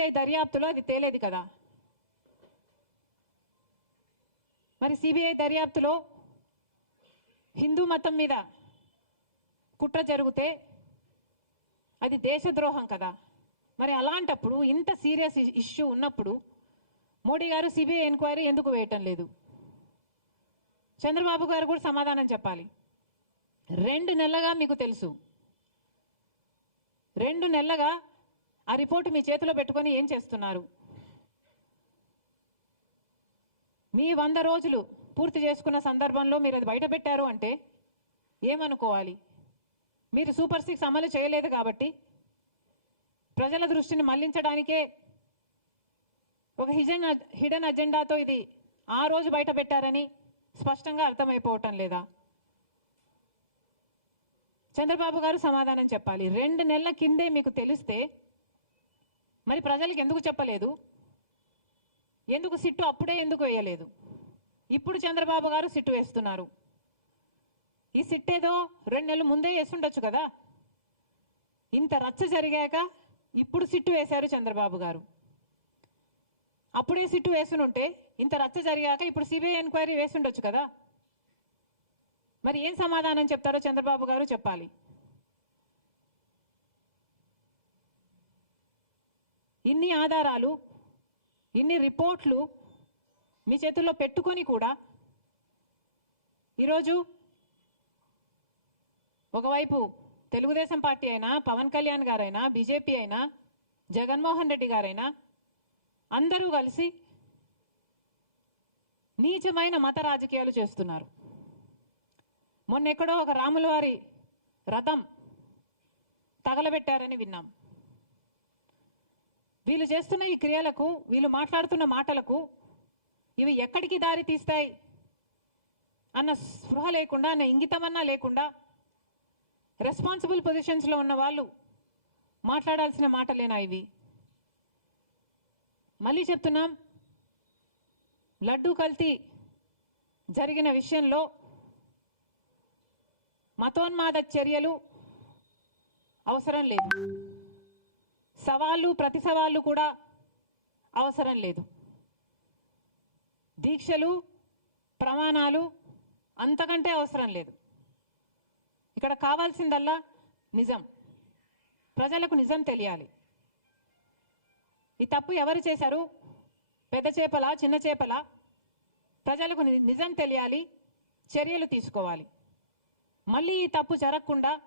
CBI దర్యాప్తులో అది తేలేదు కదా? మరి సిబిఐ దర్యాప్తులో హిందూ మతం మీద కుట్ర జరిగితే అది దేశద్రోహం కదా? మరి అలాంటప్పుడు ఇంత సీరియస్ ఇష్యూ ఉన్నప్పుడు మోడీ గారు సిబిఐ ఎంక్వైరీ ఎందుకు వేయటం లేదు? చంద్రబాబు గారు కూడా సమాధానం చెప్పాలి. రెండు నెలలుగా మీకు తెలుసు. రెండు నెలలుగా ఆ రిపోర్టు మీ చేతిలో పెట్టుకొని ఏం చేస్తున్నారు? మీ వంద రోజులు పూర్తి చేసుకున్న సందర్భంలో మీరు అది బయట పెట్టారు అంటే ఏమనుకోవాలి? మీరు సూపర్ సిక్స్ అమలు చేయలేదు కాబట్టి ప్రజల దృష్టిని మళ్ళించడానికే ఒక హిజన్ హిడెన్ అజెండాతో ఇది ఆ రోజు బయట పెట్టారని స్పష్టంగా అర్థమైపోవటం లేదా? చంద్రబాబు గారు సమాధానం చెప్పాలి. రెండు నెలల కిందే మీకు తెలిస్తే మరి ప్రజలకు ఎందుకు చెప్పలేదు? ఎందుకు సిట్టు అప్పుడే ఎందుకు వేయలేదు? ఇప్పుడు చంద్రబాబు గారు సిట్టు వేస్తున్నారు. ఈ సిట్ ఏదో రెండు నెలలు ముందే వేసుండొచ్చు కదా? ఇంత రచ్చ జరిగాక ఇప్పుడు సిట్టు వేశారు చంద్రబాబు గారు. అప్పుడే సిట్టు వేసునుంటే ఇంత రచ్చ జరిగాక ఇప్పుడు సిబిఐ ఎంక్వైరీ వేసుండొచ్చు కదా? మరి ఏం సమాధానం చెప్తారో చంద్రబాబు గారు చెప్పాలి. ఇన్ని ఆధారాలు ఇన్ని రిపోర్ట్లు మీ చేతుల్లో పెట్టుకొని కూడా ఈరోజు ఒకవైపు తెలుగుదేశం పార్టీ అయినా పవన్ కళ్యాణ్ గారైనా బీజేపీ అయినా జగన్మోహన్ రెడ్డి గారైనా అందరూ కలిసి నీచమైన మత రాజకీయాలు చేస్తున్నారు. మొన్నెక్కడో ఒక రాములవారి రథం తగలబెట్టారని విన్నాం. వీళ్ళు చేస్తున్న ఈ క్రియలకు వీళ్ళు మాట్లాడుతున్న మాటలకు ఇవి ఎక్కడికి దారి తీస్తాయి? అన్న స్పృహ లేకుండా అన్న ఇంగితమన్నా లేకుండా రెస్పాన్సిబుల్ పొజిషన్స్లో ఉన్న వాళ్ళు మాట్లాడాల్సిన మాటలేనా ఇవి? మళ్ళీ చెప్తున్నాం లడ్డూ కల్తీ జరిగిన విషయంలో మతోన్మాద చర్యలు అవసరం లేదు. సవాళ్ళు ప్రతి సవాళ్ళు కూడా అవసరం లేదు. దీక్షలు ప్రమాణాలు అంతకంటే అవసరం లేదు. ఇక్కడ కావాల్సిందల్లా నిజం. ప్రజలకు నిజం తెలియాలి. ఈ తప్పు ఎవరు చేశారు? పెద్ద చేపల చిన్న చేపల? ప్రజలకు నిజం తెలియాలి చర్యలు తీసుకోవాలి. మళ్ళీ ఈ తప్పు జరగకుండా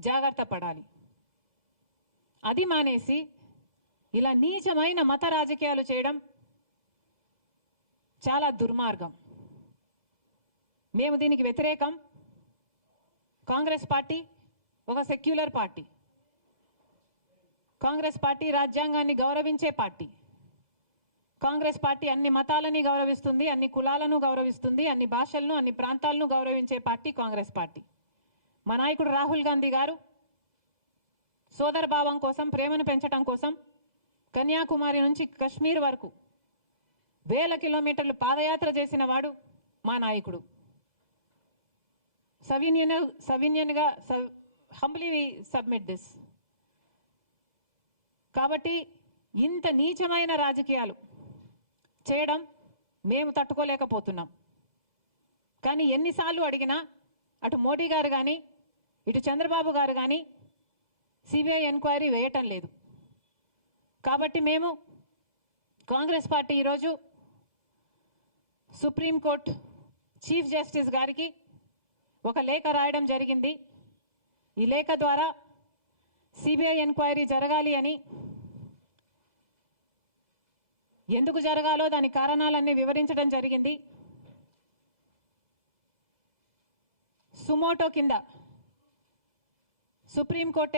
జాగ్రత్త పడాలి. అది మానేసి ఇలా నీచమైన మత రాజకీయాలు చేయడం చాలా దుర్మార్గం. మేము దీనికి వ్యతిరేకం. కాంగ్రెస్ పార్టీ ఒక సెక్యులర్ పార్టీ. కాంగ్రెస్ పార్టీ రాజ్యాంగాన్ని గౌరవించే పార్టీ. కాంగ్రెస్ పార్టీ అన్ని మతాలని గౌరవిస్తుంది అన్ని కులాలను గౌరవిస్తుంది అన్ని భాషలను అన్ని ప్రాంతాలను గౌరవించే పార్టీ కాంగ్రెస్ పార్టీ. మా నాయకుడు రాహుల్ గాంధీ గారు సోదర భావం కోసం ప్రేమను పెంచడం కోసం కన్యాకుమారి నుంచి కశ్మీర్ వరకు వేల కిలోమీటర్లు పాదయాత్ర చేసిన వాడు మా నాయకుడు. సవినియన్ సవినియన్గా హంబ్లీ సబ్మిట్ దిస్ కాబట్టి ఇంత నీచమైన రాజకీయాలు చేయడం మేము తట్టుకోలేకపోతున్నాం. కానీ ఎన్నిసార్లు అడిగినా అటు మోడీ గారు కానీ ఇటు చంద్రబాబు గారు కానీ సిబిఐ ఎంక్వైరీ వేయటం లేదు. కాబట్టి మేము కాంగ్రెస్ పార్టీ ఈరోజు సుప్రీంకోర్టు చీఫ్ జస్టిస్ గారికి ఒక లేఖ రాయడం జరిగింది. ఈ లేఖ ద్వారా సిబిఐ ఎంక్వైరీ జరగాలి అని ఎందుకు జరగాలో దాని కారణాలన్నీ వివరించడం జరిగింది. సుమోటో కింద సుప్రీంకోర్టు